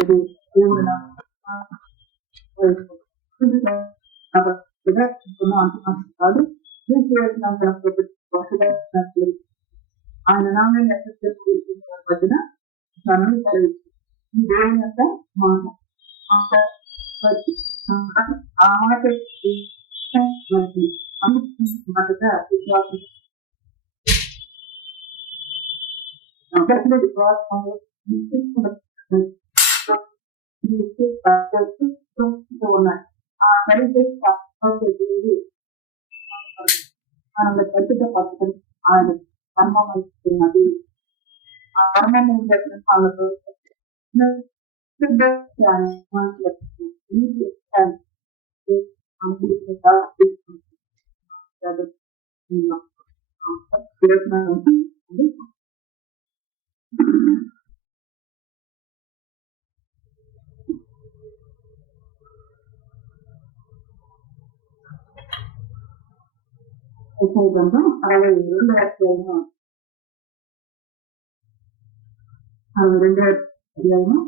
దేవుడు అంటున్నాను కాదు. ఆయన నామే మధ్యన ఈ దేవుని యొక్క మాట ఆ మాట మాటగా విశ్వాసం ఉన్నాయి. ఆ పరిస్థితి మనల్ని ఖచ్చిత పద్ధతి ఆయన కర్మం ఇస్తున్నది. ఆ కర్మం ఏం చేసిన వాళ్ళతో గ్రంథం 62వ అధ్యాయము 629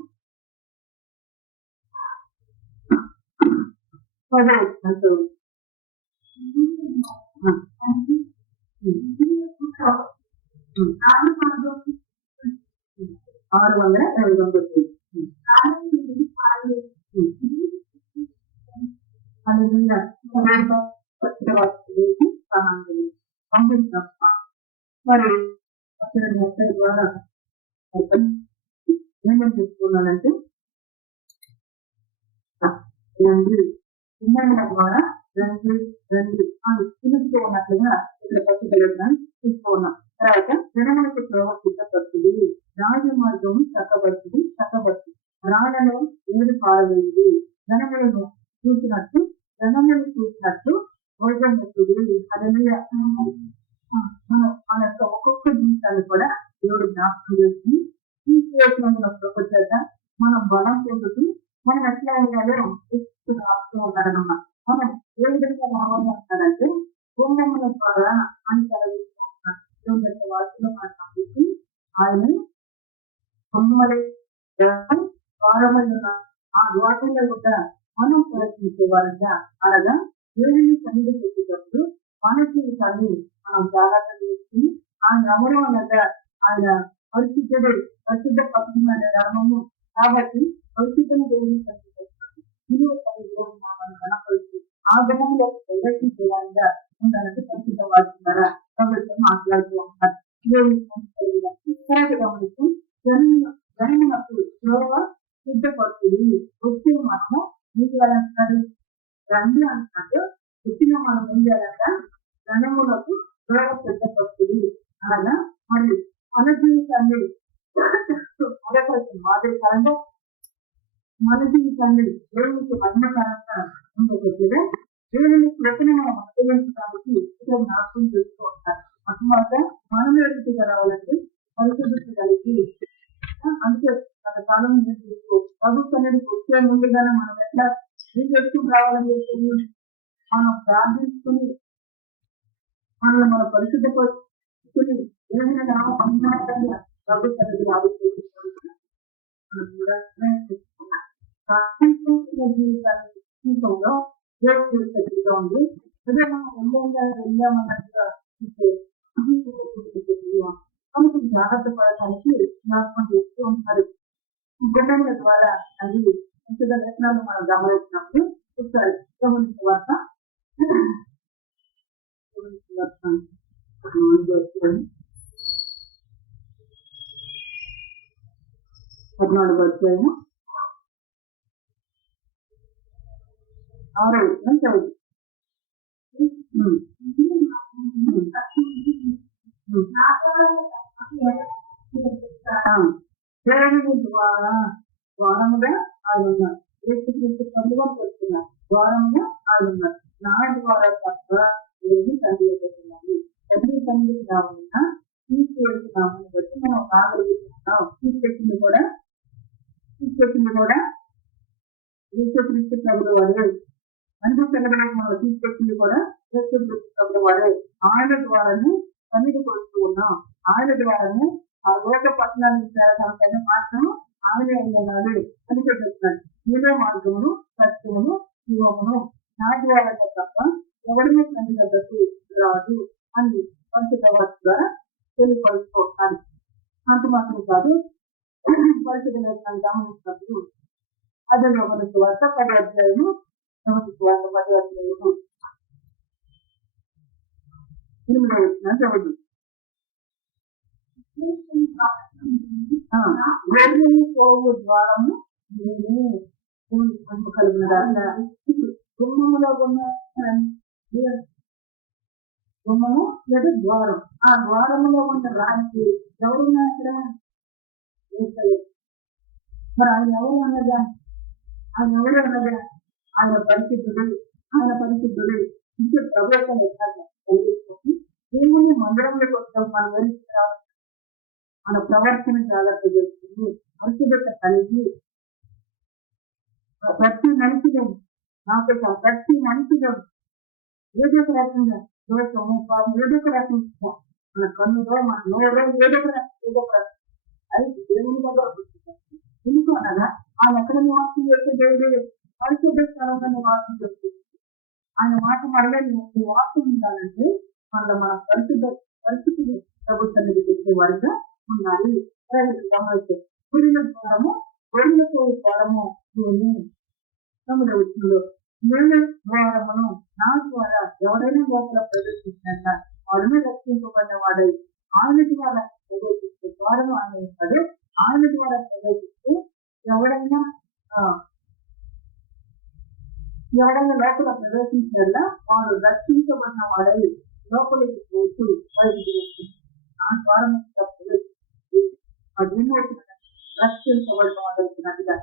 మరి ద్వారా ఏమని చెప్పుకున్నానంటే చిన్న ద్వారా అని పిలుస్తూ ఉన్నట్లుగా ఇక్కడ పట్టుదలని చూస్తూ ఉన్నాం. తర్వాత జనములకు సిద్ధపడుతుంది, రాజమార్గము చక్కబడుతుంది రాళ్లలో ఏడు పారవేది, జనములను చూసినట్టు భోజనముడు. హల్లెలూయా. మన యొక్క ఒక్కొక్క జీవితాన్ని కూడా దేవుడు జ్ఞాపకం చేసి తీసుకువచ్చినందున చేత మనం బలం పొందుతూ మనం ఎట్లా ఉండాలో రాస్తూ ఉంటారన్నమాట. మనం ఏ విధంగా రావాలి అంటారంటే భూమముల ద్వారా అని కలిగిస్తూ ఉంటారు. వాటిలో మాట్లాడుతూ ఆయన ప్రారంభమైన ఆ ద్వారంలో కూడా మనం ప్రయత్నించేవారంగా, అనగా దేవుని సన్నిధి పెట్టేటప్పుడు మన జీవితాన్ని మనం జాగ్రత్త చేసుకుని ఆయన అమరం అనగా ఆయన పరిశుద్ధ పద్ధతి ధర్మము కాబట్టి పరిశుద్ధం దేవుని కనపరుస్తూ ఆ గుణంలో ప్రదర్శించేవారిగా ఉండాలంటే పరిశుద్ధ వాడుతున్నారా ప్రభుత్వం మాట్లాడుతూ ఉంటారు. గమనిస్తూ జరిగినప్పుడు సిద్ధపడుతుంది. వచ్చి మనము మీకు అంటారు రండి అంటున్నట్టు వచ్చిన మనం ఏం చేయాలంట జనములకు సిద్ధపడుతుంది. అనగా మరి మన జీవితాన్ని మాదిరికరంగా మన జీవితాన్ని దేవునికి మహిమకరంగా ఉండేటట్లుగా దేవుని కృపను మనం అనుభవించడానికి ఇక్కడ జ్ఞాపకం చేస్తూ ఉంటారు. అన్నమాట మనం ఎదుగుతూ రావాలంటే పరిశుద్ధత కలిగి అంటే గత కాలం ప్రభుత్వం అనేది వచ్చే ముందుగానే మనం ఎట్లా చేసుకుని రావాలని చెప్పి మనం ప్రార్థించుకుని మన పరిశుద్ధపరుచుకుని ఏదైనా ప్రభుత్వం ఆలోచించాలి. జీవితంలో ఉంది. అదే మనం వెళ్ళామన్నట్టుగా మనకు జాగ్రత్త పడటానికి జ్ఞాపకం చేస్తూ ఉంటారు. గుండెల ద్వారా అది వివిధ లక్షణాలు మనం గమనించినప్పుడు ఒకసారి గమనించవలస 14వ అధ్యాయము 6వ వచనం చదువు. దేవుని ద్వారముగా ఆయన ఉన్నారు. ప్రభుత్వం చేస్తున్నారు. ద్వారముగా ఆయన ఉన్నారు. నా ద్వారా తప్ప ఏమి తండ్రి పెట్టున్నాము. తండ్రి కావాలన్నా తీసుకువెళ్తున్నామని బట్టి మనం రాగలుగుతున్నాం. తీసుకొచ్చింది కూడా యేసుక్రీస్తు ప్రభువు వారే. అందుకు తెలగడానికి మనం తీసుకొచ్చింది కూడా యేసుక్రీస్తు ప్రభువు వారే. ఆయన ద్వారానే సన్నిధి కొడుతూ ఉన్నాం. ఆయన ద్వారానే ఆ లోక పట్టణానికి చేరడానికైనా మాత్రం ఆయన అయ్యాలి అని మార్గమును సత్యమును జీవమును నా ద్వారా తప్ప ఎవరిని తండ్రి వద్దకు రాదు అని పరిశుద్ధ వాక్యం ద్వారా తెలియపరుచుకోవాలి. అంత మాత్రం కాదు, పరిశుద్ధ లేఖనాన్ని గమనించినప్పుడు అదే యోహాను సువార్త 10వ అధ్యాయము, యోహాను సువార్త 10వ అధ్యాయము 8వ వచనం చదువు. గొర్రెలు పోవు ద్వారము నేనే కలిగిన గుమ్మములో గుమ్మము లేదా ద్వారం, ఆ ద్వారములో ఉన్న రాజు ఎవరున్నా అక్కడ మరి ఆయన ఎవరు అన్నదా, ఆయన పరిశుద్ధుడు, ఇంకే ప్రభుత్వం కలిగించుకొని దేవుని మందిరంలోకి వస్తాం. మన గురించి మన ప్రవర్తన జాగ్రత్త చేసుకుని పరిశుభ్రత కలిగి ప్రతి మనిషిగా ఏదో ఒక రకంగా దోషము పాపం ఏదో ఒక రకంగా మన కన్నులో మన నోరో ఏదో ఒక రకంగా అది దేవుని దగ్గర ఎందుకు అనగా ఆయన ఎక్కడ నివాసం చేసే దేవుడు పరిశుద్ధ స్థలంలో నివాసం చేస్తుంది. ఆయన మాట మనలో నివాసం ఉండాలంటే మన పరిస్థితులు ప్రభుత్వాన్ని తెచ్చే వారిగా ఉండాలి. గమనించే గొర్రెలతో ద్వారము తొమ్మిదవ వచనంలో నేను ద్వారమును, నా ద్వారా ఎవరైనా లోపల ప్రవేశించినట్ట వాడిని రక్షింపబడిన వాడై ఆయన ద్వారా ప్రవేశిస్తే ద్వారము ఆయన ఇస్తాడు. ఆయన ద్వారా ప్రవేశిస్తే ఎవరైనా లోపల ప్రవేశించేలా వాడు రక్షించబడిన వాడై లోపలికి పోతూ బయటికి వస్తుంది. ఆ ద్వారం రక్షించబడిన వాడుతున్నట్టుగా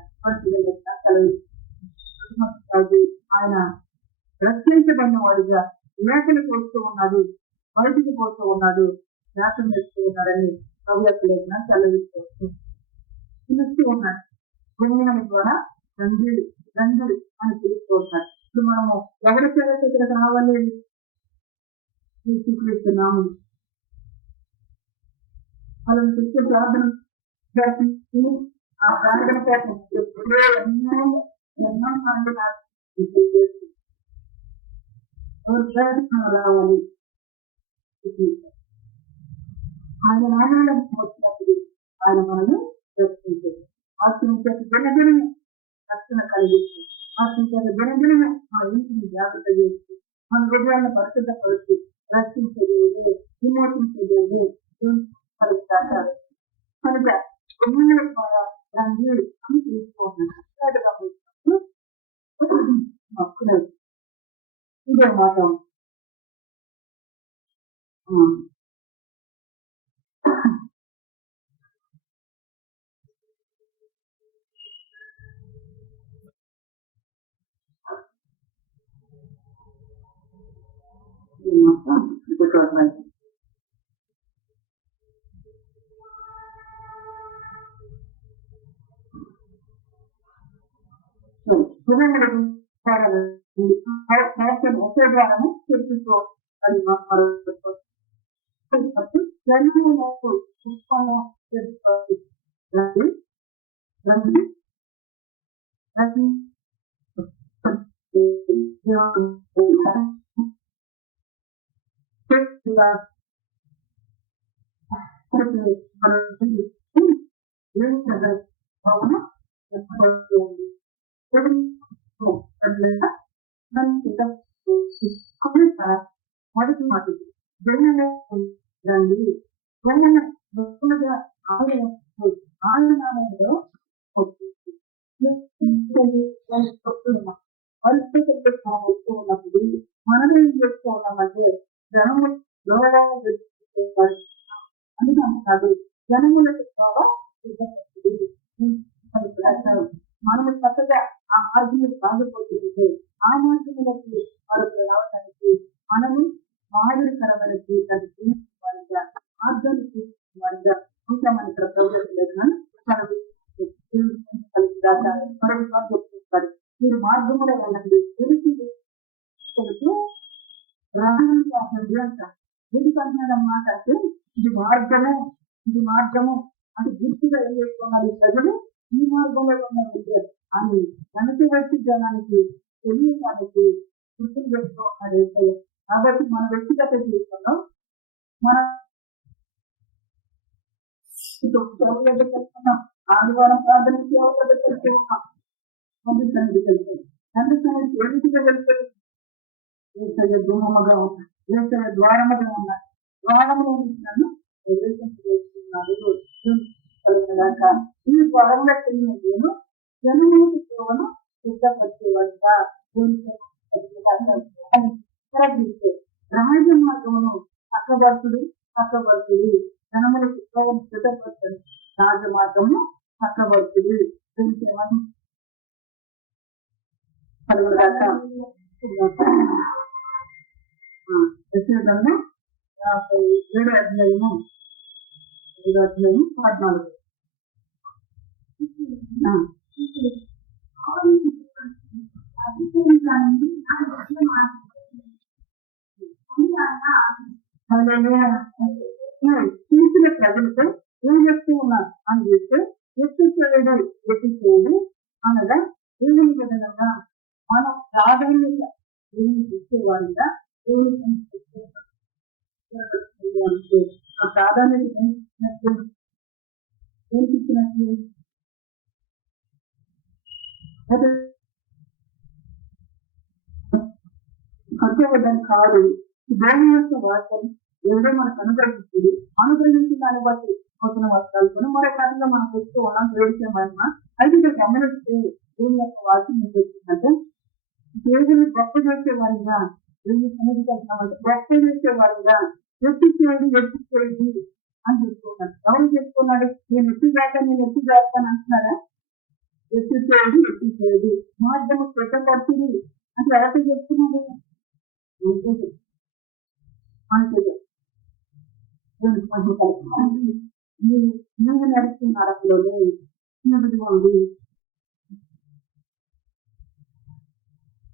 ఆయన రక్షించబడిన వాడుగా లేఖలకు వస్తూ ఉన్నాడు, బయటికి పోతూ ఉన్నాడు, శాతం వేస్తూ ఉన్నాడని కవులకు లేఖన చదివిస్తూ ఉన్నాడు. గుమ్మిన ద్వారా రండి అని పిలుస్తూ ఉంటాడు. ఇప్పుడు మనము ఎవరి పేరు ఇక్కడ రావాలి స్వీకరిస్తున్నాము. మనం చూస్తే ప్రార్థన ఆ ప్రార్థన కోసం ఎన్నో రావాలి. ఆయన నాణ్యాలను వచ్చినప్పుడు ఆయన మనల్ని రక్షించారు. ఆత్మీయత దినదినమే రక్షణ కలిగిస్తూ, ఆత్మీయత దినదినమే మా ఇంటిని జాగ్రత్త చేస్తూ, మన హృదయాలను పరిశుద్ధపరుస్తూ రక్షించేది విమోచించేది కలుగుతారు. కనుక గుమ్మిల ద్వారా రండి అని తీసుకోవాలి. ఇదే మాట ఒకే ద్వారము చెప్పుకో అది మొదటి మాట రండి ఆనందంలో వస్తూ ఉన్నప్పుడు మనం ఏం చేస్తూ ఉన్నామంటే జనము కాదు, జనములకు మనము చక్కగా ఆ మార్గంలో సాగిపోతుంటే ఆ మార్గంలోకి వారికి రావడానికి మనము మాదిరికరమైన జీవితాన్ని వారిగా మార్గాన్ని తీసుకున్న వారిగా ఉంటామని ఇక్కడ ప్రభుత్వం మీరు మార్గంలో వెళ్ళండి తెలిసి అంటారు. ఎందుకంటున్నాడు అన్నమాట అంటే ఇది మార్గము అంటే గుర్తుగా ఏం చేసుకోవాలి ప్రజలు ఈ మార్గంలో ఉన్న అని వెనక వ్యక్తి జనానికి తెలియడానికి గుర్తులు పెట్టుకుంటున్నాడు ఏసయ్య. కాబట్టి మన వ్యక్తిగత జీవితంలో మన చెప్తున్నాం, ఆదివారం ప్రార్థనకి ఎవరి తెలుసుకున్నాం, తండ్రి సన్నిధికి వెళ్తాడు. తండ్రి సన్నిధికి ఏ రీతిగా వెళ్తాడు? ఏసయ్య గృహముగా ఉన్నాడు, ఏసయ్య ద్వారముగా ఉన్నాడు. ద్వారములో నన్ను ప్రవేశింపజేస్తున్నాడు. ఈ ద్వారంలో తెలియని నేను జనములకు సేవను సిద్ధపరిచేవాడుగా రాజ మార్గమును చక్కబడుతుంది జనములకు సేవను సిద్ధపరచండి. రాజ మార్గము చక్కబడుతుంది. యెషయా 7వ అధ్యాయము 14. తెలిసిన ప్రజలతో ఏం చెప్తూ ఉన్నారు అని చెప్తే ఎత్తిచేయడు అనగా దేవుని విధంగా మనం ప్రాధాన్యత దేవుని ఇచ్చేవాడిగా దేవుని ఆ ప్రాధాన్యత ఏమిచ్చినట్లు ఖర్చువద్దని కాదు. దేవుని యొక్క వార్తలు ఏదో మనకు అనుగ్రహించిన దాన్ని బట్టి నూతన వస్త్రాలు కొని మరో కాలంలో మనం తెస్తూ ఉన్నాం. గ్రహించమన్నా అయితే ఇక్కడ గమనిస్తే దేవుని యొక్క వాక్యం మీకు వచ్చిందంటే దేవుని గొప్ప చేసేవారిగా దేవుని సన్నిధి కలిగినామంటే గొప్ప చేసేవారిగా ఎత్తిచేయడు అని చెప్పుకున్నాడు. ఎవరు చెప్పుకున్నాడు? నేను ఎత్తిచేస్తాను అంటున్నాడా? ఎత్తిచేయడు మార్గము పెట్టబడుతుంది అంటే ఎవరికి చెప్తున్నాడు? నీవు నడిచిన నడకలోనే ఉంది.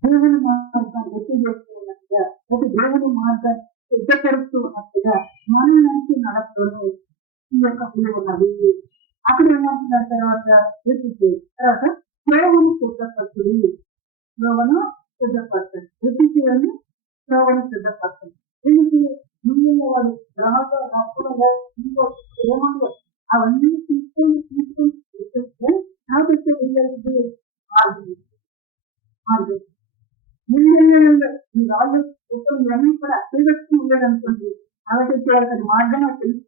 దేవుని మార్గాన్ని ఎత్తు చేస్తున్నట్టుగా ఒక దేవుని మార్గాన్ని సిద్ధపరుస్తూ ఉన్నట్టుగా మనం నడిచిన నడకలోనే ఈ యొక్క విలువ ఉన్నది. అక్కడ ఏమంటున్నారు? తర్వాత సేవను సిద్ధపరచుడి, సేవను సిద్ధపరచండి, ఎత్తి చేయాలి, సేవను సిద్ధపరచండి. దీనికి ముందు వాడు గ్రహాలు ఏమన్నా అవన్నీ తీసుకొని తీసుకొస్తే కాబట్టి ఈ రాళ్ళు ఇవన్నీ కూడా అతివచ్చి ఉండేది అనుకోండి. కాబట్టి వాళ్ళకి మార్గం తెలిసి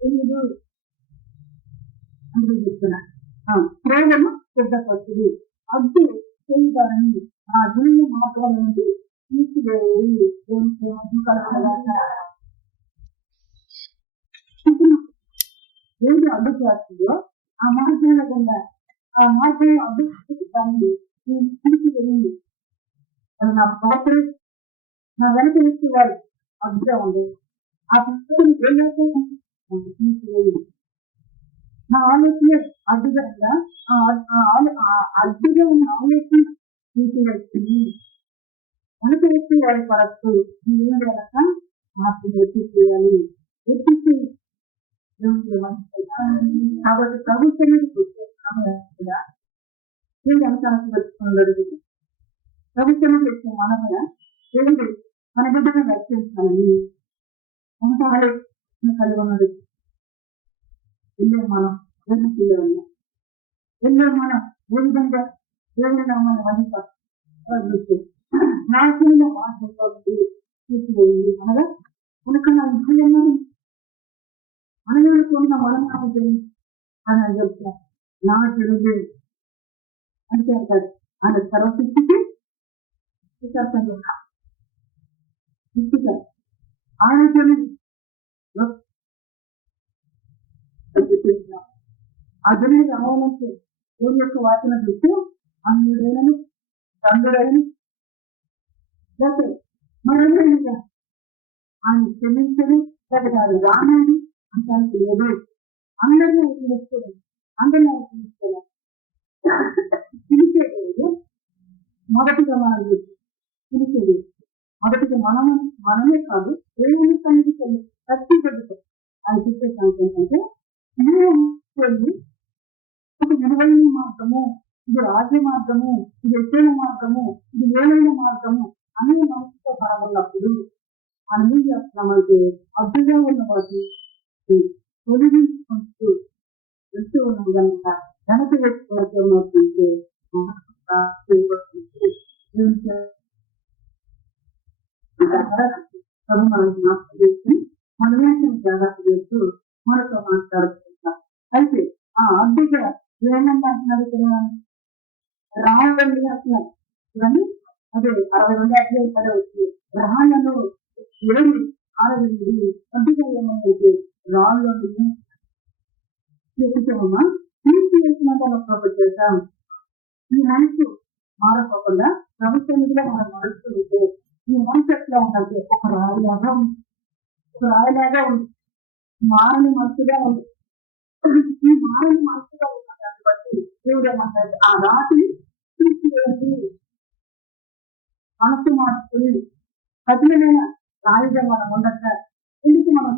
తెలీదు అని చెప్తున్నా. ప్రేమను సిద్ధపడుతుంది. అడ్డు చేయడాన్ని ఆ దేవుని మార్గం నుండి తీసివేయాలి. ఏది అడ్డు చేస్తుందో ఆ మార్గంలో గుండా ఆ మార్గం అడ్డు దాన్ని తీసివేయండి. అది నా పాత్ర నా వెనక వేసేవాడు అడ్డుగా ఉంది. ఆ పుస్తకం తీసివేయండి. నా ఆలోచన అడ్డుగా ఉందా? అడ్డుగా ఉన్న ఆలోచన తీసివేస్తుంది. వెనక వేస్తే వాడి పరస్తూ ఏం వెనక ఆత్మ ఎత్తి చేయాలి. ఎత్తికి కాబట్టి ప్రభుత్వం అంశానికి పెట్టుకున్నాడు. ప్రభుత్వం పెట్టే మనమైన దేవుడు మన బిడ్డను రక్షించాలని ఎంత ఆలోచన కలిగి ఉన్నది. మనం పిల్లలు మనం ఏ విధంగా దేవుని నామాన్ని వహించాలి. నాశనంలో మార్గంలో తీసివేయండి. అనగా మనకు నా ఇంట్లో మనకున్న వరంగా అని చెప్తారు. నా తెలుగు అంటే అంటారు ఆయన సర్వశక్తికి ఆయన తెలుగు ఆ జన్మ రావాలంటే దేవుని యొక్క వాసన చూస్తూ అన్యుడైనను తండ్రుడైన మనందరిగా ఆయన క్షమించడు లేకపోతే రానండి అంటానికి లేదు. అందరినీ పిలుసుకోలేదు, అందరినీ పిలుసుకోలేదు. పిలిచేది మొదటిగా మనం పిలిచేది మొదటిగా మనమే కాదు దేవుని సన్నిధికి ప్రతి బిడ్డతో ఆయన చెప్పే సంగతి ఏంటంటే ఒక విలువైన మార్గము ఇది రాజ్య మార్గము, ఇది ఎత్తైన మార్గము, ఇది మేలైన మార్గము అనే మనసుతో బలమున్నప్పుడు అన్ని చేస్తున్నామంటే అడ్డుగా ఉన్న వాటి తొలగించుకుంటూ వెళ్తూ ఉన్నాం కనుక వెనక వ్యక్తి మనకు మాస్టర్ చేసి మనమేసిన జాగ్రత్త చేస్తూ మనతో మాట్లాడుకుంటాం. అయితే ఆ అడ్డుగా ఏమంటున్నారు ఇక్కడ రాళ్ళండి అంటున్నారు. ఇవన్నీ అదే 62 అధ్యాయం పదే వచ్చింది. రాళ్ళను ఏడు ఆడవింది అడ్డుగా ఏమన్నైతే రాళ్ళు చెప్పుతామమ్మా తీసివేసిన ప్రభుత్వం చేశాం. ఈ మనసు మారపోకుండా ప్రభుత్వంలో మనం నడుస్తుంటే ఈ మనసు ఎట్లా ఉందంటే ఒక రాయిలాగా ఉంది, మారని మనసుగా ఉంది. ఈ మారని మనసుగా ఉన్న దాన్ని బట్టి దేవుడు ఏమంటారు, ఆ రాతిని తీసివేసి మనసు మార్చుకుని కఠినమైన రాయిగా మనం ఉండక ఎందుకు మనం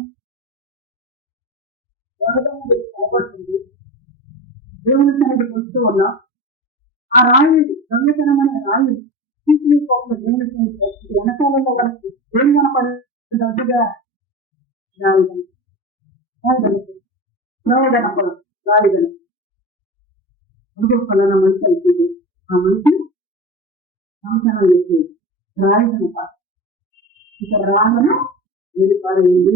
కాబడుతుంది దేవుని సన్నిధికి వస్తూ ఉన్నాం. ఆ రాయి దొంగతనమైన రాయి తీసివేసుకోకుండా దేవుని సన్నిధికి వచ్చి వెనకాలలో వరకు ఏం కనపడగా రాయిదని రాయిదని అందుకు ఫలానా మనిషి అయిపోయింది. ఆ మనిషి సంసారం చేసి రాయిదని ఇక రాళ్ళను వెళ్ళిపారైంది.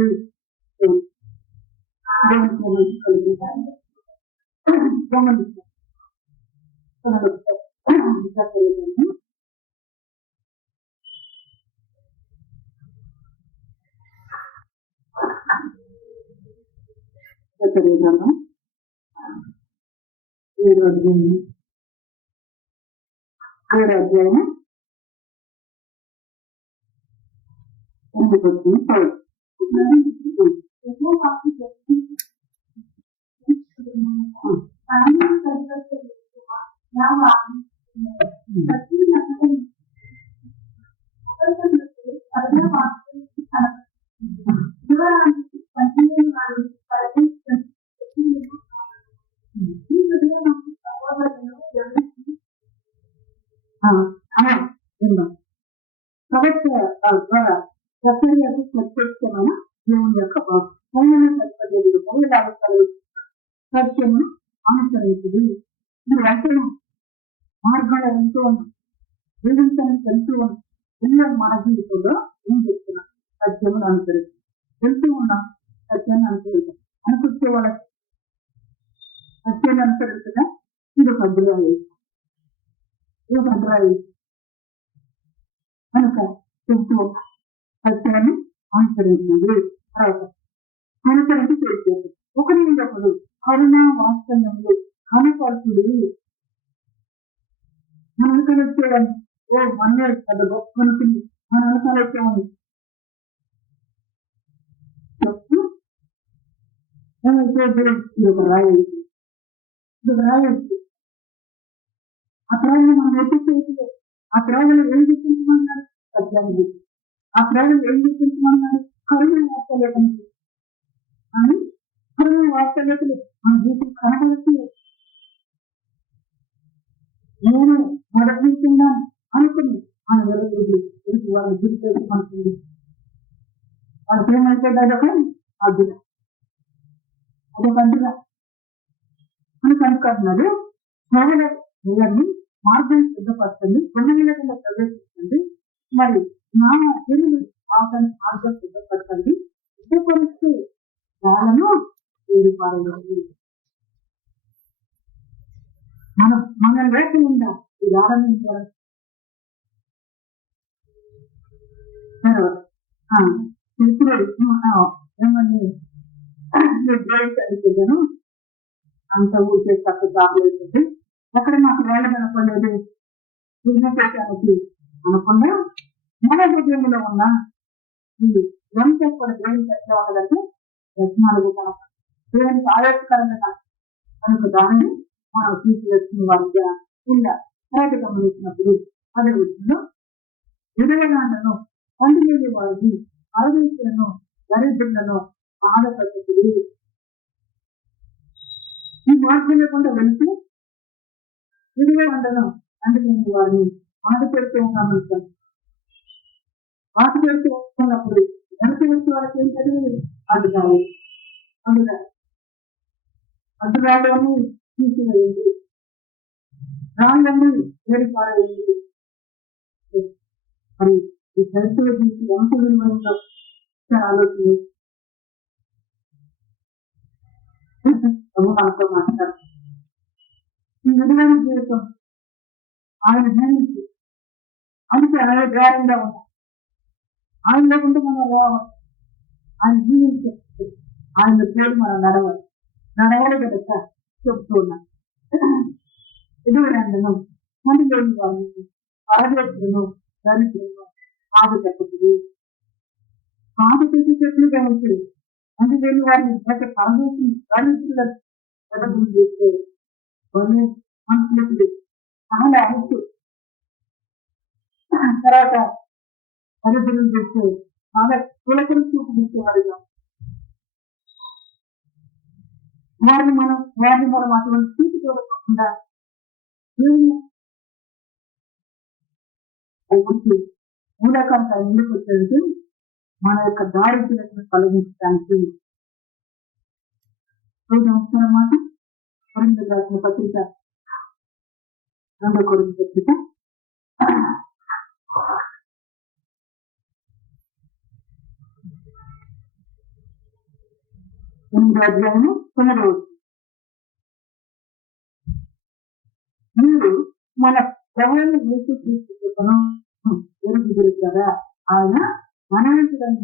ఏడు అధ్యాయం ఎందుకు వచ్చింది ప్రక్రియకు ప్రత్యక్షమైన దేవుని యొక్క సత్యము అనుసరించుది. ఈ రచన మార్గాలు ఎంతో జీవించడానికి వెళ్తూ ఉన్నాం. ఎన్నో మన జీవితంలో ఏం చెప్తున్నాం, సత్యమును అనుసరిస్తాం. వెళ్తూ ఉన్నాం, సత్యాన్ని అనుసరిస్తాం. అనుకుంటే వాళ్ళకి సత్యాన్ని అనుసరిస్తున్నా ఇది ఒక అభిప్రాయం కనుక చెప్తూ ఉన్నాం. సత్యాన్ని అనుసరించింది. తర్వాత అనుసరించి చేసేది ఒకరి ఒకరు కరుణ వాస్తవంలో కనపడుతుంది. మన అనుకరించేవాడిని ఓ మనమే పెద్ద గొప్ప అనుకుంది, మన అనుకరించేవాడిని చెప్తూ ఇది ఒక రాయి, ఆ ప్రాణాన్ని మనం ఎత్తిచేయలేదు. ఆ ప్రాణాలు ఏం గుర్తించమన్నారు, సత్యాన్ని. ఆ ప్రాణాలు ఏం గుర్తించమన్నారు, కరుణ వాస్తలేకని. అని కరుణ వాస్తలేకలు మన జీవితం కనపడట్లేదు. నేను మొదటిస్తున్నాను అనుకుంది మన వెలుగు వాళ్ళ గురి అనుకుంది. వాళ్ళకి ఏమైపోయింది, అదొక అడ్డుగా, అదొక అడ్డుగా మనకు అనుకుంటున్నారు. ఎవరిని మార్గం సిద్ధపరచండి, గొడవల ప్రవేశించండి, మరి నా తెలుగు మార్గం సిద్ధపరచండి, సిద్ధపరుస్తూ వాళ్ళను వేడిపారలేదు. మనం లేకుండా ఇది ఆరంభించారు. ఇప్పుడు ఏమని అడిగాను, అంత ఊరికే తక్కువ కాలేదు. ఎక్కడ మాకు వేళ కనపడలేదు విజ్ఞానానికి అనకుండా మన హృదయంలో ఉన్న ఈ ఎంత కూడా దేవునికి ఎట్లా ఉండదంటే రత్నాలుగు కనుక దేవునికి ఆరోగ్యకరంగా కనుక దానిని మనం తీసుకొచ్చిన వారిగా ఇలా తర్వాత గమనించినప్పుడు అదే విషయంలో విధవగాలను పండుగ వారిని అరవైలను దరిద్రులను బాధపడుతుంది. ఈ మార్గం లేకుండా వెళ్తూ విడిగా ఉండడం అందుకే వారిని మాట పెడుతూ ఉన్నాను. మాట పెడుతూ ఉన్నప్పుడు వెనక వచ్చి వాళ్ళకి ఏం జరిగింది? అడ్డురాయి అడ్డురాయని తీసివేయండి, రాళ్ళని వేడి పారేయండి. మరి ఈ క్రైస్తవ జీవితం ఎంత విలువైందో ఆలోచన మనతో మాట్లాడు. ఈ విలువైన జీవితం ఆయన జీవించి అందుకే అలాగే ధైర్యంగా ఉన్నాం. ఆయన లేకుంటే మనం రావాలి. ఆయన జీవించే ఆయన పేరు మనం నడవాలి కదా చెప్తూ ఉన్నాం. ఎదురందను మందులోని వారికి పరదేశులను దరిద్రులను బాధ పెట్టదు. బాధ పెట్టేటట్లుగా ఉంటే అందులోని వారిని బయట పరదేశం దరిద్రులను పెద్దలు చేస్తే మనుషులకు చాలా అడుగు. తర్వాత దరిద్రులు చేస్తే చాలా కులకలు చూపించేవారుగా వారిని మనం అటువంటి చూపు చూడకుండా మూలకంత ఎందుకు వచ్చేది? మన యొక్క దారిద్ర్యాన్ని తొలగించడానికి. మాట కొరింథీయులకు రాసిన పత్రిక 2 కొరింథీ పత్రిక 8వ అధ్యాయము 9వ వచనం. మీరు మన ప్రభువైన యేసుక్రీస్తును ఎరుగుదురు కదా, ఆయన ధనవంతుడని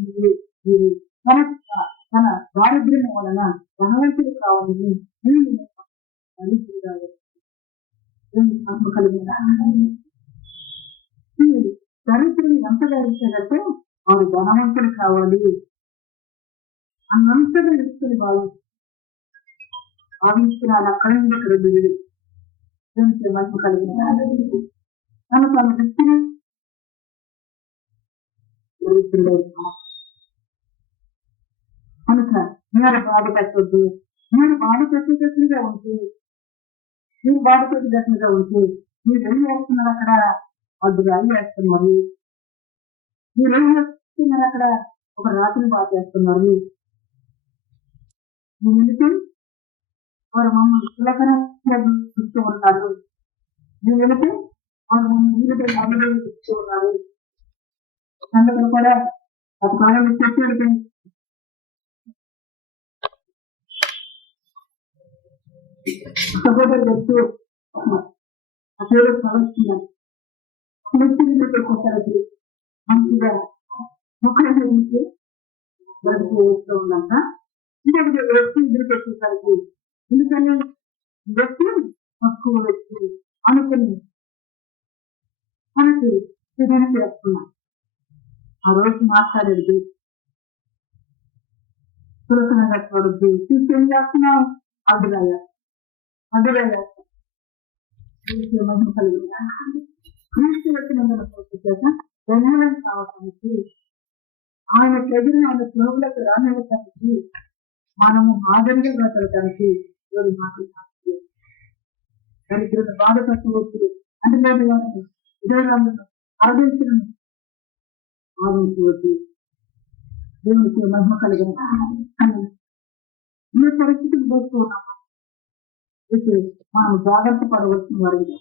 మీరు తన దారిద్ర్యం వలన ధనవంతుడు కావాలని దరిద్రులు ఎంత ధరించారంటే వారు ధనవంతులు కావాలి అన్నంతగా ఇస్తున్న వాళ్ళు భావిస్తున్నారు. అక్కడ నుండి ఇక్కడ మహిమ కలిగిన తను తన దృష్టిని కనుక మీరు బాధ పెట్టద్దు. మీరు బాధ పెట్టేటట్లుగా ఉంటే మీరు ఏం చేస్తున్నారు? అక్కడ వాళ్ళు రాయి వేస్తున్నారు. మీరు ఏం చేస్తున్నారు? అక్కడ ఒక రాత్రిని బాధ చేస్తున్నారు. ఎందుకు వారు మమ్మల్ని సులకరంగా చూస్తూ ఉన్నారు. నేను వెళితే వారు మమ్మల్ని చూస్తూ ఉన్నారు. అందుకని కూడా ఒక కాలం చెప్పి సహోదరు వ్యక్తి పేరు సమస్తున్నాను. వచ్చేసరికి మంచిగా ముఖం గురించి వేస్తూ ఉన్నాక ఇంకొక వ్యక్తి ఎదురుకు వచ్చేసరికి ఎందుకని వ్యక్తి తక్కువ వ్యక్తి అనుకుని మనకి తిరిగి చేస్తున్నాం. ఆ రోజు మాట్లాడేది సులభంగా చూడద్దు. ఏం చేస్తున్నావు? అడ్డురాయ క్రీస్తు వచ్చినందుకు చేత ధన్యులను కావటానికి, ఆయన ఎదురు ఆయన ప్రోగులకు రానివ్వటానికి, మనము ఆదరణగా బ్రతకడానికి మాటలు దరిద్రులను బాధపరచవచ్చు. అంటే ఇతరులను ఆదరించడం ఆదించవచ్చు. దేవునికి మహిమ కలిగిన ఈ పరిస్థితులు దోచుకున్నాము. అయితే మనం జాగ్రత్త పడవలసిన వారిగా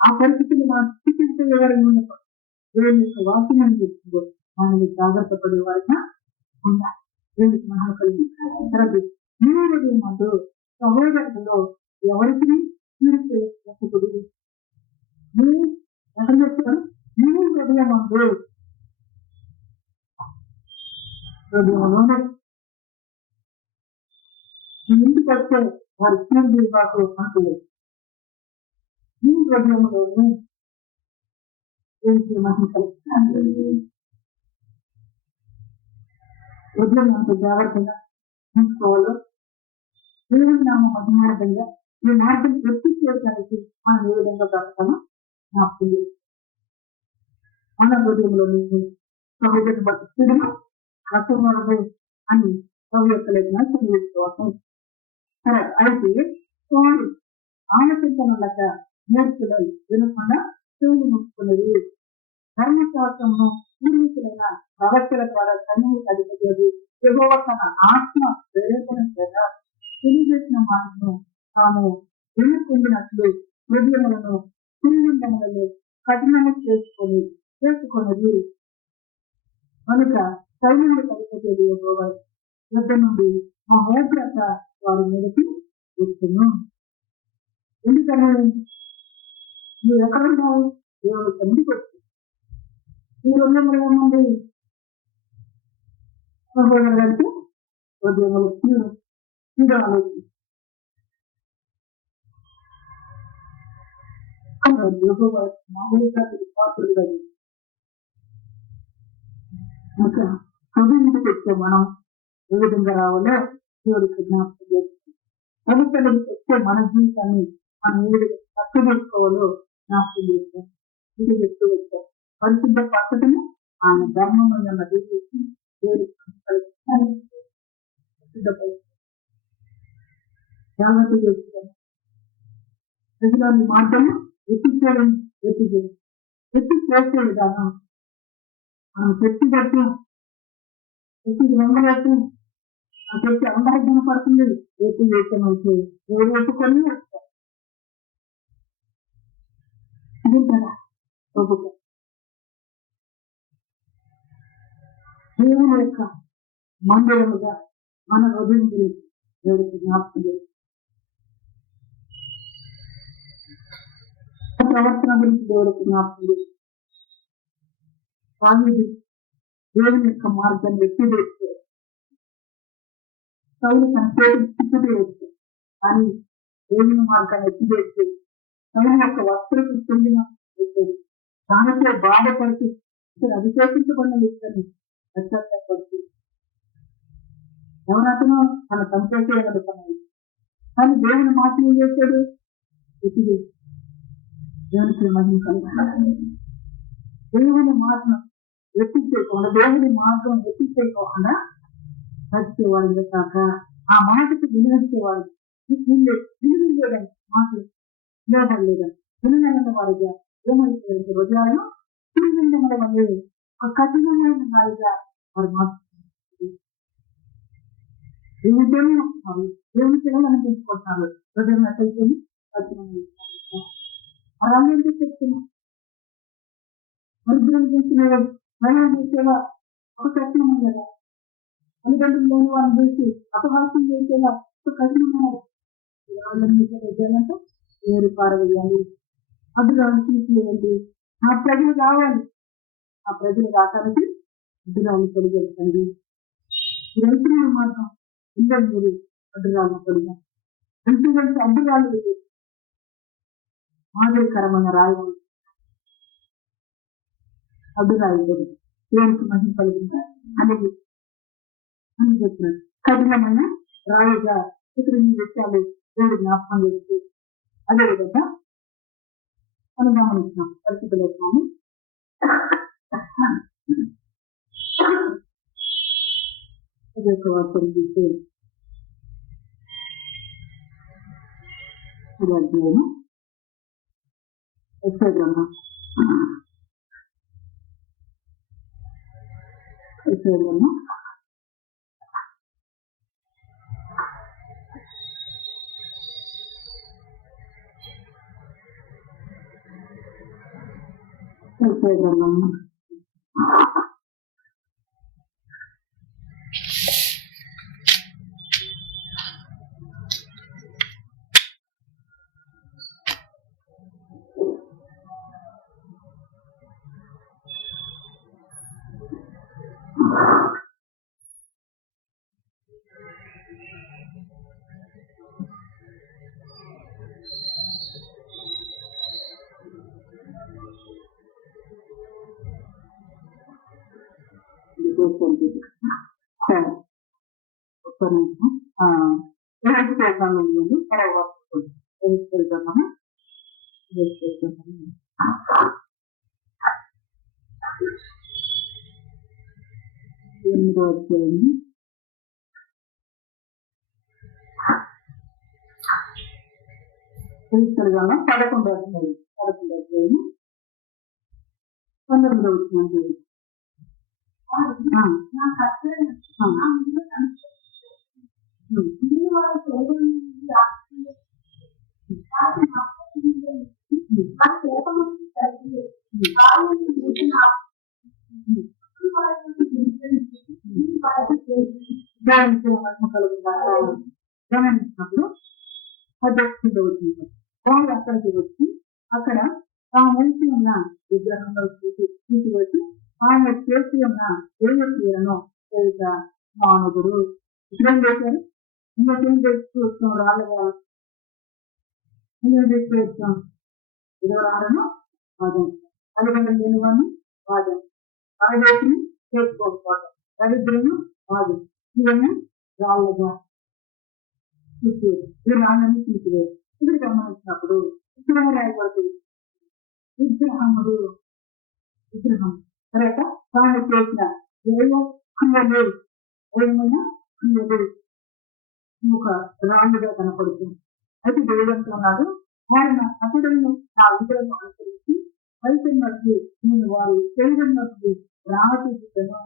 ఆ పరిస్థితులు మనం స్థితితో ఎవరైనా దేవుని యొక్క వాక్యాన్ని తెచ్చుకో మనల్ని జాగ్రత్త పడే వారిగా ఉండాలి. దేవునికి మహిమ కలిగిన మీరు మాతో సహోదరులలో ఎవరికి మీరు ఎక్కడ చెప్తారు? మీరు హృదయమందు ఇంటికి వస్తే వారి స్కూల్ మాకు అంటులేదు. ఈ హృదయంలోనే హృదయం అంత జాగ్రత్తగా చూసుకోవాలో దేవుడి నామ మహిమార్థంగా ఈ మార్గం ఎత్తి చేయడానికి మనం ఏ విధంగా బ్రతకాలో నాకు మన హృదయంలో సౌకర్యం బట్టి కష్టపడదు అని సౌకర్యలేక చదివించుకోవాలి. సరే, అయితే ఆలోచించడం లెక్క నేర్పులై వినకుండా చెవులు ముట్టుకున్నది. ధర్మశాస్త్రము పూర్వీకులైన ప్రవక్తల ద్వారా సైన్యులకు అధిపతి యెహోవా తన ఆత్మ ప్రేరేపణ చేత తెలియజేసిన మాటను తాము వినుకుండినట్లు హృదయములను కుండిందములలో కఠినము చేసుకున్నది. కనుక సైన్యులకు అధిపతి యెహోవా యుద్ధ నుండి మహోగ్రత వారి మీదకి వచ్చును. ఎందుకని మీరు ఎక్కడున్నావు? దేవుడి తండ్రికి వచ్చి ఈ 2 మంది సహోదరులంటే ఉద్యోగులు ఆలోచించి ఇంకా చదువుకి వచ్చే మనం ఏ విధంగా రావాలో దేవుడికి జ్ఞాపకం చేస్తుంది. పవిత్రుడికి వచ్చే మన జీవితాన్ని మనం ఏ విధంగా చక్కబెట్టుకోవాలో జ్ఞాపకం చేస్తాం. ఇది చెప్తూ వచ్చాం. పరిశుద్ధ పద్ధతిని ఆయన ధర్మమైన నదివేసి జాగ్రత్త చేస్తాం. ప్రజలని మాటలు ఎత్తి చేసే విధానం మనం శక్తి బట్టి రంగులకు ఆ శక్తి అందరికి గుణపడుతుంది. ఎత్తి చేసామైతే ఎవరు ఎత్తుకొని వస్తారు. ఇది కదా ప్రభుత్వం దేవుని యొక్క మందిరముగా మన హృదయం గురించి దేవుడికి జ్ఞాపకం చేస్తుంది. ప్రవర్తన గురించి దేవుడికి జ్ఞాపకం చేస్తుంది. దావీదు దేవుని యొక్క మార్గాన్ని ఎత్తివేస్తే సౌలు తన చేతిని తిప్పివేస్తే కానీ దేవుని మార్గాన్ని ఎత్తివేస్తే సౌలు యొక్క వస్త్రకు చెందిన వేసేది. దానితో బాధపడుతూ ఇతను అభిషేకించబడిన వ్యక్తిని పశ్చాత్తాపడుతూ ఎవరతను తన సంతోషాలు కానీ దేవుని మాట ఏం చేశాడు? ఎత్తివేసి దేవునికి మహిమ కలుగుతుంది. దేవుని మాటను ఎత్తిచేయకుండా దేవుని మార్గం ఎత్తిచేయకుండా నడిచేవాడు కాక ఆ మాటకు వినిపించేవాడు వినిపించలేదని మాటలు లేదని వినగలిగిన వారిగా ఏమైపోయిన హృదయాలను తిరిగిందముల వల్లే ఒక కఠినమైన వారిగా వారు మార్చుకుంటున్నారు. దేవుని పిల్లలను తీసుకుంటున్నారు. హృదయం ఎక్కడికి కఠినమైన అలాగే చెప్తున్నా వృద్ధులను చూసిన మహిళలు చూసేలా ఒక కఠినమైన కదా, తల్లిదండ్రులు లేని వాళ్ళని చూసి అపహాస్యం చేసేలా ఒక కఠినమైన చేయాలంటే వేరు పారవేయాలి. అడ్డురాలు తీసివేయండి. ఆ ప్రజలు కావాలి. ఆ ప్రజలు రావడానికి అడ్డురాలు తొలగించండి. రైతుల మార్గం ఇద్దరు మీరు అడ్డురాలను తొలగ రైతు అడ్డురాలు ఆదరకరమైన రాయలు అడ్డురాయి దేవునికి మహిమ కలిగిందా అనేది అని చెప్పినాడు. కఠినమైన రాయిగా ఇక్కడ ఈ విషయాలు దేవుడు జ్ఞాపకం చేస్తే అదేవిధంగా మనం గమనించాం పరిస్థితులు వేసాము. అది ఒక వార్తలు చూస్తే అధ్యయనం గ్రంథం క్రీస్తులుగా 11వ అధ్యాయం 19వ వచ్చిన గమనించినప్పుడు వాళ్ళు అక్కడికి వచ్చి అక్కడ ఆ మూసి ఉన్న విగ్రహంలో తీసివేసి ఆయన చేసి ఉన్న దేవతలను మానవుడు ఇప్పుడేం చేశారు ఇంకేం చేసుకొచ్చాం రాళ్ళగా ఇంకేం చేసుకొచ్చాం ఇరవై రాళ్ళను వాదం తల్లిదండ్రులు లేని వాడిని వాదం పరదేశిని చేసుకోకపోవడం దరిద్రను వాదం ఇవన్నీ రాళ్ళగా తీసివేరు ఈ రాళ్ళని తీసివేరు ఇక్కడ గమనించినప్పుడు విగ్రహం రాయబడుతుంది విగ్రహం తర్వాత తాను చేసిన క్రియలు ఏమైనా క్రియలు ఒక రాళ్ళుగా కనపడుతుంది అయితే దేవుడు అంటున్నాడు ఆయన అతడును నా విగ్రహం అనుసరించి వెళ్తున్నట్లు నేను వారు తెలియనట్లు రాజును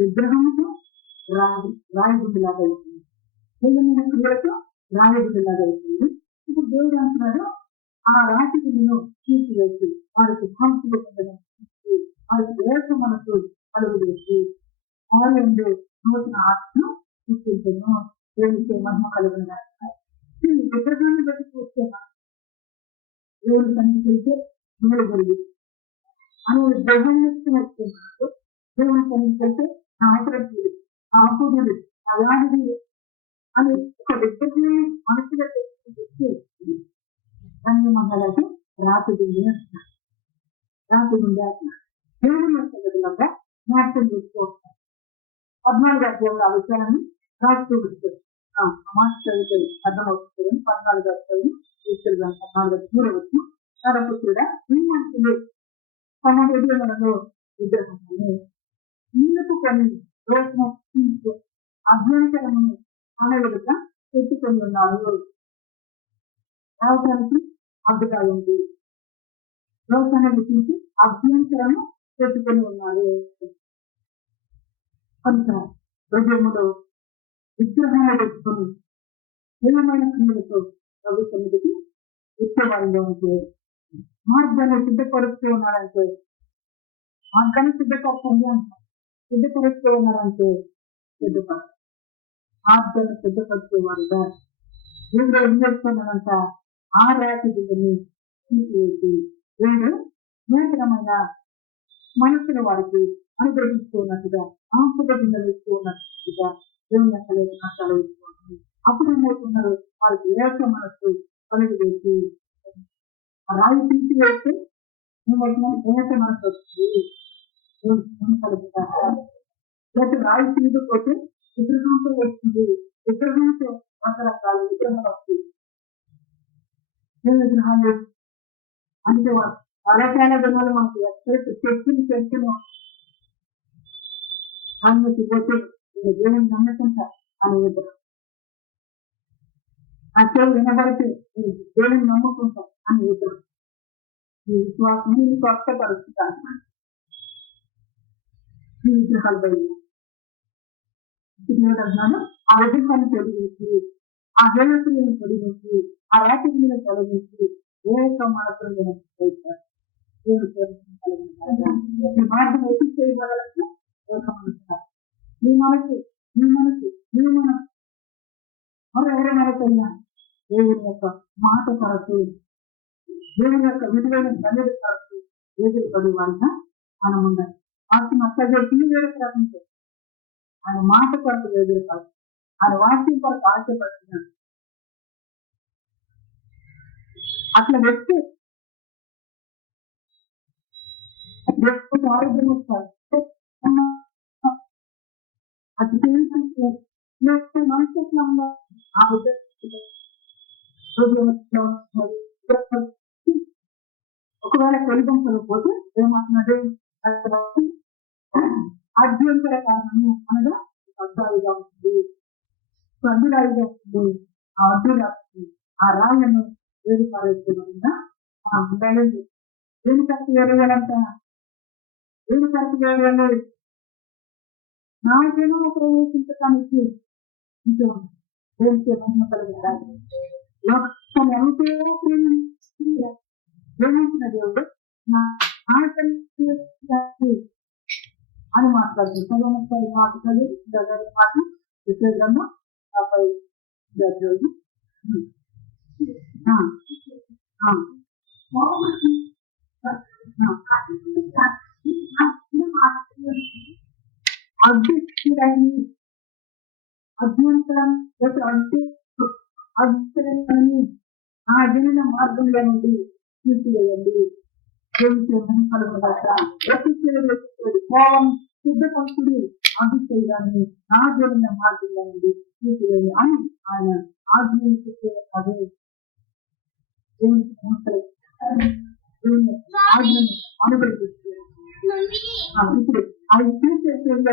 విగ్రహంతో రాయబుద్ధిలాగా అవుతుంది ఏదైనా క్రియలతో రాయబుద్ధిలాగా అవుతుంది ఇప్పుడు దేవుడు అంటున్నాడు ఆ రాజులను తీసివేసి వారికి భాషలు పొందడం వారికి వేస మనసు కలుగుదేసి వారి నూతన ఆత్మను సృష్టించను దేవుడికి మహిమ కలుగుతున్నారు విగ్రహాన్ని బట్టి చూస్తే దేవుడు సన్నిధించే దేవుడు జరిగి అనే గ్రహం వచ్చే మనకు దేవుడు సన్నిధించే నా అవసరం ఆ అపుడు అలాంటి అని ఒక విగ్రహాన్ని మనసులో తెచ్చి అన్ని మండలకి రాతి గుండె దేవుడు మధ్యగా నాట్యం చేస్తూ వస్తారు 14వ అధ్యాయంలో ఆ విషయాన్ని రాస్తూ వచ్చారు మాట చదివితే అర్థమవుతుంది 14వ అధ్యాయం తీసుకెళ్ళాను 14వ వచ్చి నరపుత్రుడా ఈ మనుషులు తమ విగ్రహాలలో విగ్రహాన్ని నీళ్లకు కొన్ని రోజున అభ్యంతరమును ఆమె ఎదుట పెట్టుకొని ఉన్నారు రావడానికి అడ్డుకాయండి రోజాన్ని తీసి అభ్యంతరము పెట్టుకొని ఉన్నారు కొంత హృదయములో విగ్రహాన్ని పెట్టుకొని ఏమైన క్రియలతో ప్రభు సన్నిధికి ఇచ్చేవారిలో ఉంటే మార్గాన్ని సిద్ధపరుస్తూ ఉన్నారంటే మార్గాన్ని సిద్ధపరుస్తూ ఉన్నారంటే మార్గాన్ని సిద్ధపరిచేవారుగా దేవుడు ఏం చేస్తున్నాడంట ఆ రాతిని తీసివేసి దేవుడు నూతనమైన మనసుల వారికి అనుగ్రహిస్తున్నట్టుగా ఆంతర్గతంగా ఇస్తున్నట్టుగా దేవుని సెలవుతుంది అప్పుడు ఏమవుతున్నారు వారికి ఏక మనస్సు కలిగి వేసి రాయి తీసివేస్తే ఏక మనసు వస్తుంది లేకపోతే రాయి తీయకపోతే విగ్రహంతో వస్తుంది విగ్రహంతో రకరకాల విగ్రహాలు వస్తుంది విగ్రహాలు అంటే రకరకాల విగ్రహాలు మనకి ఎక్కడ చెట్టుని పెంచను అనుమతి పోతే దేవుని నమ్మకంగా అనే విగ్రహం ఆ చెవి వినబడితే దేవుని నమ్ముకుంటాం అనే విగ్రహం ఈ విశ్వాసం స్వస్థపరుస్తాను ఈ విగ్రహాలు బయట అంటున్నాను ఆ విగ్రహాన్ని తొలగించి ఆ దేవతలను తొలగించి ఆ రాత్రిని తొలగించి ఏక మనసులు ఈ మార్గం ఎప్పుడు చేయబడాలంటే ఏక మనసు నీ మనసు మరెవరో మనకైనా దేవుని యొక్క మాట కొరకు దేవుని యొక్క విలువైన బలి కొరకు ఎదురుపడి వారిగా మనం ఉండాలి వాక్యం అక్కడ వేరే ప్రపంచం ఆయన మాట కొరకు ఎదురుపడి ఆయన వాక్యం కొరకు ఆశపడుతున్నాడు అట్లా వ్యక్తి ఆరోగ్యం ఇస్తారు అది మనసు ఆ ఒకవేళ తొలగించకపోతే ఏమంటున్నాడు అభ్యంతర కారణము అనగా అడ్డాయిగా ఉంటుంది అడ్డురాయిగా ఉంటుంది ఆ అడ్డురాస్తుంది ఆ రాళ్లను వేడి పారేస్తున్న ఆ ఉండలేదు. వేడి కట్టి వేరేయాలంట, వేడి కట్టి వేరేయాలి. నా జనం ప్రవేశించడానికి ఎంతో మహిమ కలిగించాలి. లోకాన్ని ఎంతో ప్రేమించిన దేవుడు అని మాట్లాడుతుంది. చదవని మాట్లాడు దగ్గర మాట విశేషంగా ఆపై రోజు అధ్యక్షుడని అధ్యక్షుడని ఆ జన మార్గంలో నుండి తీసివేయండి. కోపం సిద్ధపరుచుడు అభిషేకాన్ని నా జన మార్గంలో నుండి తీసివేయండి అని ఆయన ఆజ్ఞాపించే అదే ఆజ్ఞను అనుగ్రహిస్తుంది. ఇప్పుడు అది తీసేసేంటే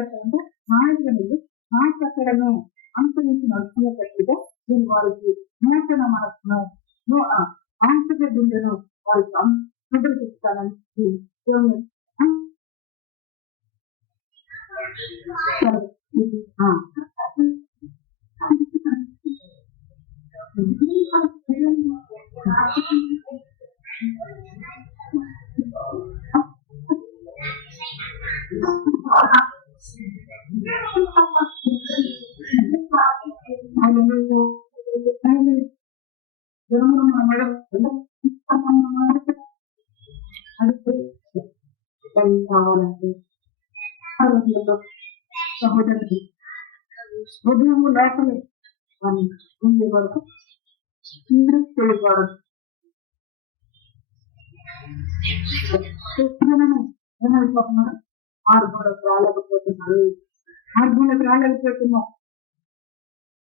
నాయకులు నా కట్టడము అనుసరించి నడుచుకునేటట్టుగా నేను వారికి నూతన మనసును ఆంతరిక గుండెను వారికి అనుగ్రహిస్తానని కావాలంటే సహోదరుడు ఉదయం లేకలే అని ఉండే వరకు తెలియదు. ఏమైపోతున్నారు? 6 గంటలకు రాలేకపోతున్నారు, 6 గంటలకు రాలేకపోతున్నాం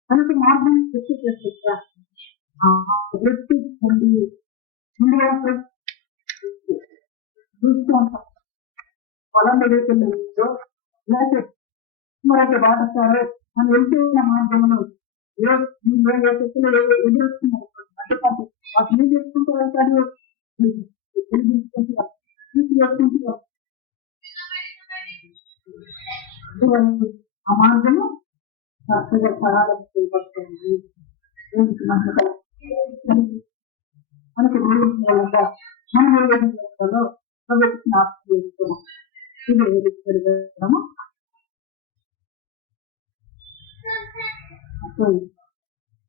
కనుక మార్గం ఎత్తి చేస్తా చూస్తూ ఉంటాం. పొలం ఎదుగుతుందో లేకపోతే మరొక బాధస్తారు మనం వెళ్తూ ఉన్న మార్గంలో ఎదురొస్తున్నారు అడ్డుపాటు వాటిని ఏం చేసుకుంటూ వెళ్తారు, ఆ మార్గము చక్కగా సరాలకు చేయబడుతుంది. మనకి మనం ఏదో జ్ఞాపకం చేసుకున్నాం. ఇది పెరగడము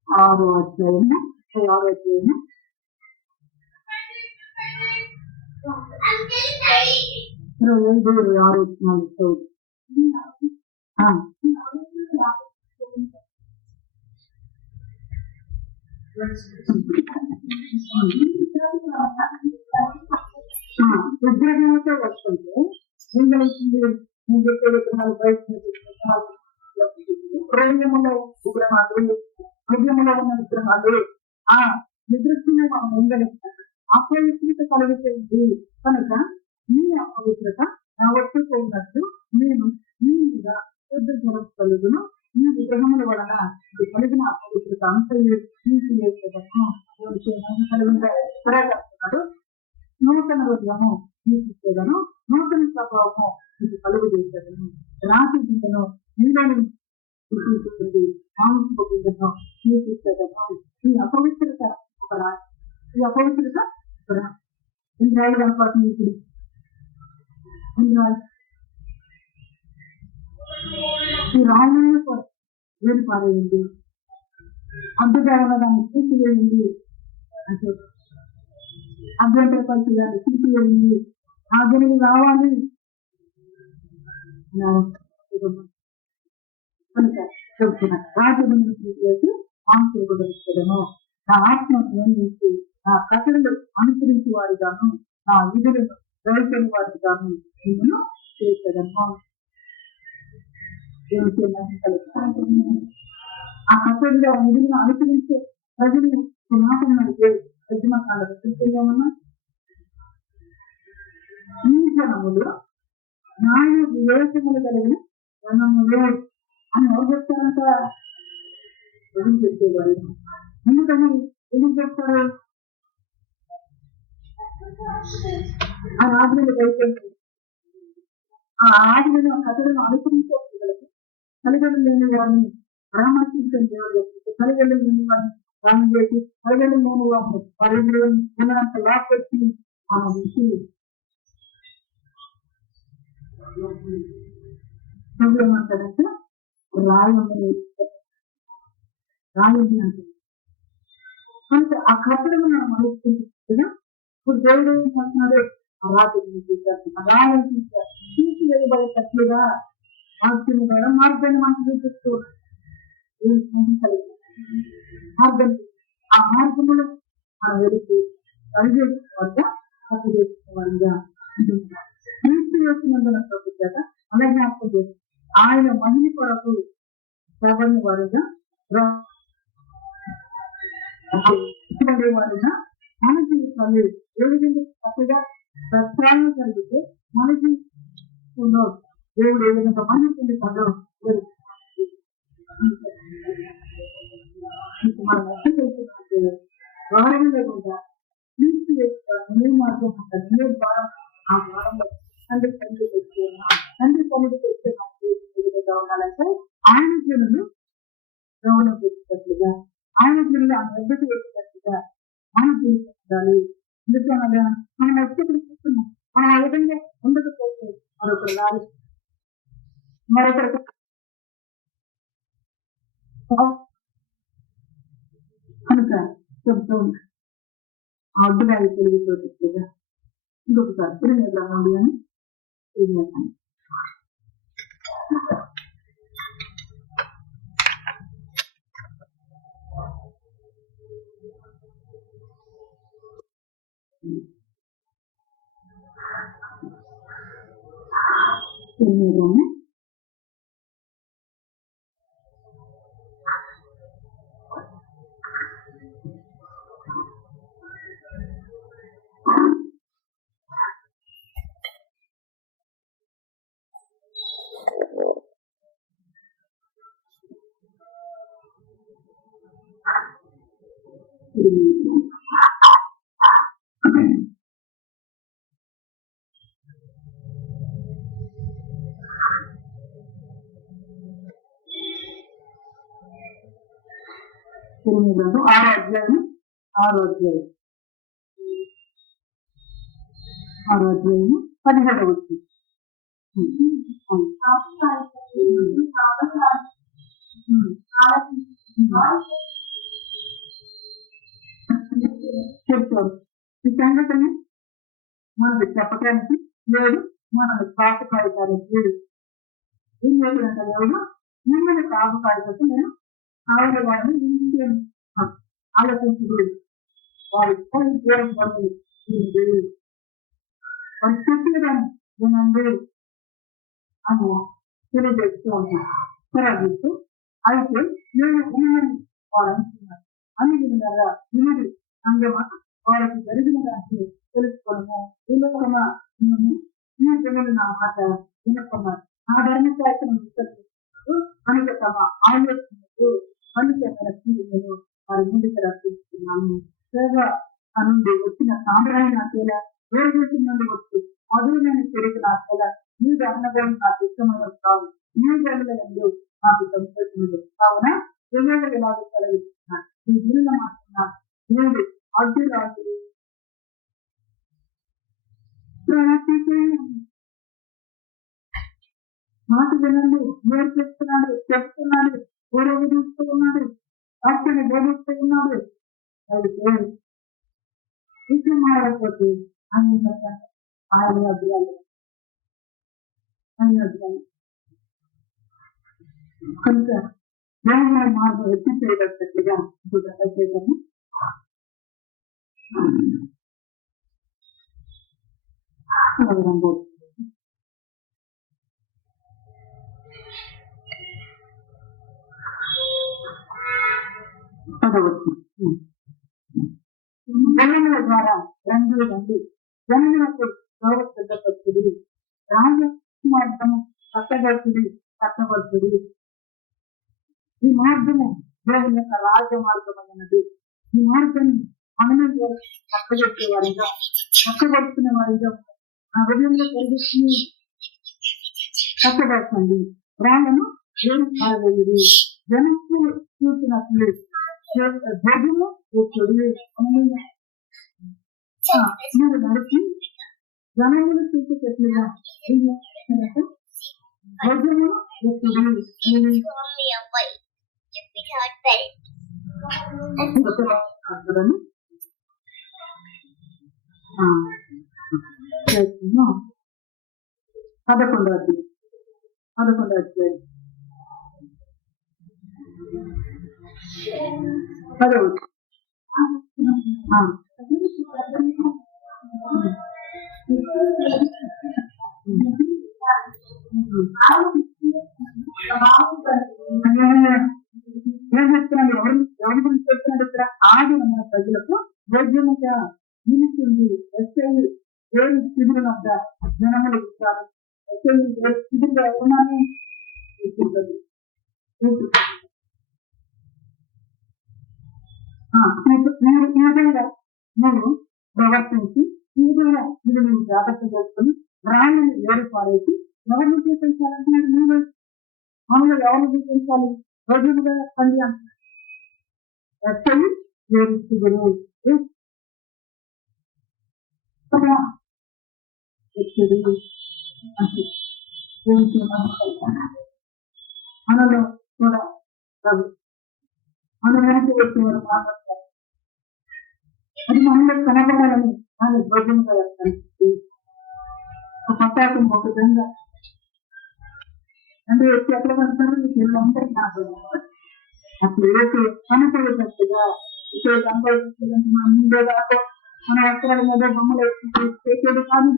6వ అధ్యాయము 25-26 వచ్చినాలు. విగ్రహంతో వస్తుంటే విగ్రహాలు బయట హృదయములో విగ్రహాలు, హృదయములో ఉన్న విగ్రహాలు ఆ నిదృష్టంగా మనం ముందలిస్తారు. అపవిత్రత కలుగుతుంది కనుక మీ అపవిత్రత నా వస్తువుతో ఉన్నట్టు నేను మీ మీద పెద్ద జ్వరం కలుగును. ఈ విగ్రహముల వలన కలిగిన అపవిత్రత అంతయు కలిగినాడు. నూతన హృదయము మీకు ఇచ్చేదను, నూతన స్వభావము మీకు కలుగు చేసేదను. రాతి గింజను నీళ్ళని మాంసపు గింజను మీకు ఇచ్చేదను. ఈ అపవిత్రత ఒక రాతి, ఈ అపవిత్రత ఒక రాతి. ఎన్ని రాళ్ళు కనపడుతుంది ఇప్పుడు? ఈ రాళ్ళని వేరు పారేయండి, అడ్డుగా ఉన్నదాన్ని తీసివేయండి అంటే అభ్యంతర పరిస్థితి తీసివేయండి. ఆ జనులు రావాలి కనుక చెబుతున్నారు. రాజుని తీసివేసి మాంసం గురించడము, నా ఆత్మను నియమించి నా కథలను అనుసరించి వారిగాను నా విధులను గడిచిన వారిగాను నేను చేసేదను. ఆ కథలుగా విధులను అనుసరించే ప్రజలు మాటలు యజమానాలు ఏమన్నా ఈ జనములు న్యాయ వివేకములు కలిగిన జనములు అని ఎవరు చెప్తారంట? చెప్పేవారు. ఎందుకని ఎందుకు చెప్తారు? ఆ రాజులను దయచేసి ఆ ఆజ్ఞను కథలను అనుసరించే తల్లిదండ్రులు లేని వారిని పరామర్శించని దేవుడు చెప్తుంది. తల్లిదండ్రులు లేని వారిని ప్రాణం చేసి తల్లిదండ్రులు లేని వారిని వారి ఉన్నంత లాక్కొచ్చి ఆ విషయం ఏమంటారంటే రాయి రాయి అంటే అంటే ఆ కట్టడము మనం అనుకుంటున్నా. ఇప్పుడు దేవుడు ఏం చేస్తున్నాడు? రాజుని తీశారు, రాయని తీశారు, తీసివేయబడేటట్లుగా వాక్యం ద్వారా మార్గాన్ని మనం చూపిస్తూ మార్గం ఆ మార్గంలో మనం వెళుతూ పనిచేసిన వద్ద హత్య చేసుకున్న వారిగా ఉంటున్నారు. క్రీస్తు చేసినందున ప్రభుత్వ అలా జ్ఞాపకం చేస్తుంది. ఆయన మహిళ కొరకు ప్రబడిన వారుగా వారుగా మన జీవితాలు ఏ విధంగా చక్కగా ప్రత్యాలను కలిగితే మన జీవితంలో దేవుడు ఏ విధంగా మంచి పొందుతాడో మనం గౌరవం లేకుండా క్రీస్తు యొక్క మార్గం ద్వారా ఆ ద్వారంలో తండ్రి తండ్రి తెచ్చుకున్నా ఉండాలంటే ఆయన జనులు గౌరవం పెట్టేటట్లుగా ఆయన జనులు ఆ మెద్దకు వచ్చేటట్లుగా మన జీవితం ఉండాలి. ఎందుకనగా మనం ఎప్పుడు చూస్తున్నాం, మనం ఆ విధంగా ఉండకపోతే మరొకరు రాలి మరొకరికి కనుక చెప్తూ అడ్డుగాలి తెలియపోయేటట్లుగా ఇంకొకసారి తిరిగి గ్రహండి అని తెలియజేస్తాను. ఆరో అధ్యాయం 17వ వచనం. చెప్తారు ఈ సంఘటన మనకు చెప్పడానికి లేదు, మనల్ని కాపుకాయడానికి లేదు. ఏం లేదంటే ఎవరు మిమ్మల్ని కాపుకాయకపోతే నేను ఆవిడ వాడిని ఆలోచించలేదు. వారి దూరం పనులు వారు చెప్పేదాన్ని వినండి అని తెలియజేస్తూ ఉంటాను. అయితే నేను వినని వాడు అనుకున్నాను అని విన్నారా వినది అంగమా వారికి జరిగిన దాన్ని తెలుసుకోవడము వినోదమా ఈ జనులు నా మాట వినకున్నారు. ఆ ధర్మశాస్త్రం కనుక తమ ఆలోచనకు కనుకమైన నేను వారి ముందుకు రక్షిస్తున్నాను. సేవ నుండి వచ్చిన సాంప్రదాయ తేల వేరుదేశం నుండి వచ్చి మధురమైన పెరుగు నా తేల మీద అన్నదానం నాకు ఇష్టమైన కాదు. ఈ జనులందు నాకు సంతోషం కావున జనులు ఎలాగో కలిగిస్తున్నారు. ఈ జీవన మాత్రం దేవుడు అడ్డురాజులు మాట వినండి, వేరు చెప్తున్నాడు పూర్వదిస్తూ ఉన్నాడు, వాక్యాన్ని బోధిస్తూ ఉన్నాడు. అయితే ఇట్లా మారకపోతే ఆయన అభియాలు కనుక దేవుని మార్గం ఎత్తి చేయగలిగినట్లుగా చేయగలను. జనముల ద్వారా రంగులు రండి, జనములకు సిద్ధపరచుడి, రాజమార్గము కట్టబడుతుంది. ఈ మార్గము దేవుని యొక్క రాజమార్గం అన్నది ఈ మార్గాన్ని ఆనందంగా చక్కబెట్టే వారిగా చక్కబడుతున్న వారిగా ఆ హృదయంలో కలిగిస్తుంది చక్కబడుతుంది. రాళ్ళను ఏడు పారవేయుడు జనస్సు చూసినట్లు భోజము చెడు మీరు నడిచి జనములు చూసేటట్లుగా భోజము చెడు పదకొండవ అధ్యాయం 10వ ఏం చెప్తున్నాడు? ఎవరి గురించి చెప్తున్నాడు ఇక్కడ? ఆది మన ప్రజలకు భోజ్యముగా నిలిచింది ఎస్ఐ ఏడు శిబిరం వద్ద జనములు ఇస్తారు. ఎస్ఐ శిబిరంగా ఎవరిని ఇస్తుంటది. ఈ విధంగా మీరు ప్రవర్తించి ఈ విధంగా మీరు మీరు జాగ్రత్త చేసుకుని రాళ్ళని వేరు పారేసి ఎవరిని చూపించాలంటున్నాడు? మీరు మనలో ఎవరిని చూపించాలి? రోజులుగా పని అంటున్నాడు. వేరు శిబిరం మనలో కూడా మన వెనక వచ్చేవారు మాట్లాడతారు. అది మనలో కనబడాలని ఆయన భోజనంగా కనిపిస్తుంది. ఒక పట్టాకం ఒక విధంగా అంటే వచ్చి ఎక్కడ పడతారో మీకు వీళ్ళందరికీ నాకు అసలు ఏదో కనపడేటట్టుగా ఇక్కడ సంపాదించడానికి మన ముందే కాక మన వస్త్రాల మీద బొమ్మలు వేసేది కాదు.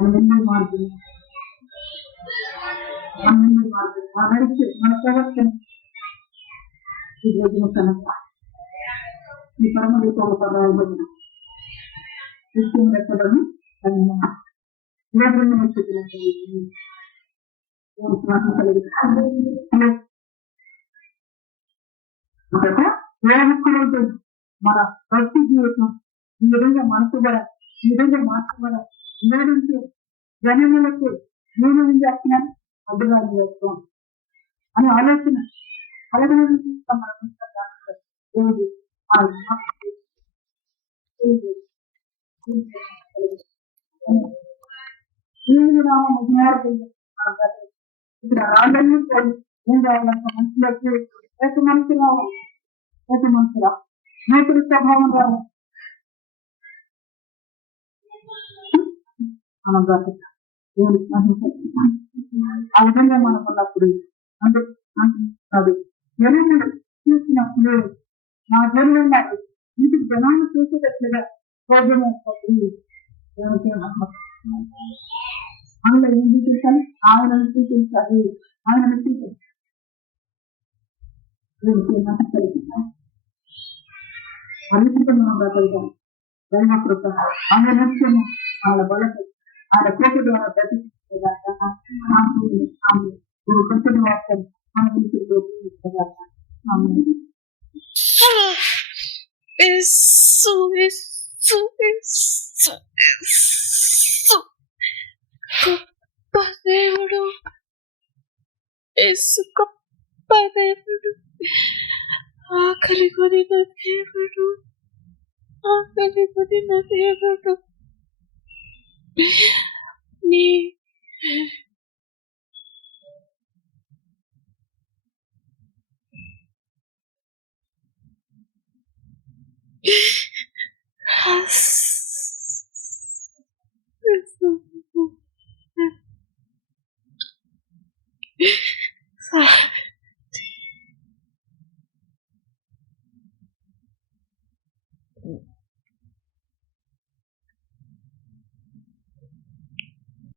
మన మార్గం ఆ నడిచి మన ప్రవర్తన ఈ రోజున కనుక ఈ పరమరీతోపరాలు విషయం పెట్టడం మన భక్తి జీవితం ఈ విధంగా మనసుగల ఈ విధంగా మార్చగల లేదంటే జనములకు నేను ఏం చేస్తున్నాను అడ్డురాజు చేస్తాం అనే ఆలోచన కలగలేదు. ఇక్కడ రాళ్ళని ఏం కావాలంట? మనుషులకి ప్రతి మనిషి రావాలి. ప్రతి మనుషుల నేతృ స్వభావం రావాలి. మనం బ్రతక ఆ విధంగా మనకున్నప్పుడు అంటే అది జనులు చూసినప్పుడు నా జనులు వీటికి జనాన్ని చూసేటట్లుగా భోజనం అందులో ఏం చూపించాలి? ఆయనను చూపించాలి. ఆయనను అన్నిటితో మనం బ్రతకం. దైవ కృప ఆయన నిత్యము వాళ్ళ బలకి ఆయన కృప ద్వారా బ్రతికేదాకా కృపణ వార్తలు మన ఇంటికి గొప్ప దేవుడు, యేసు గొప్ప దేవుడు, ఆఖరి కొనిన దేవుడు, ఆఖరి కొనిన దేవుడు. నీ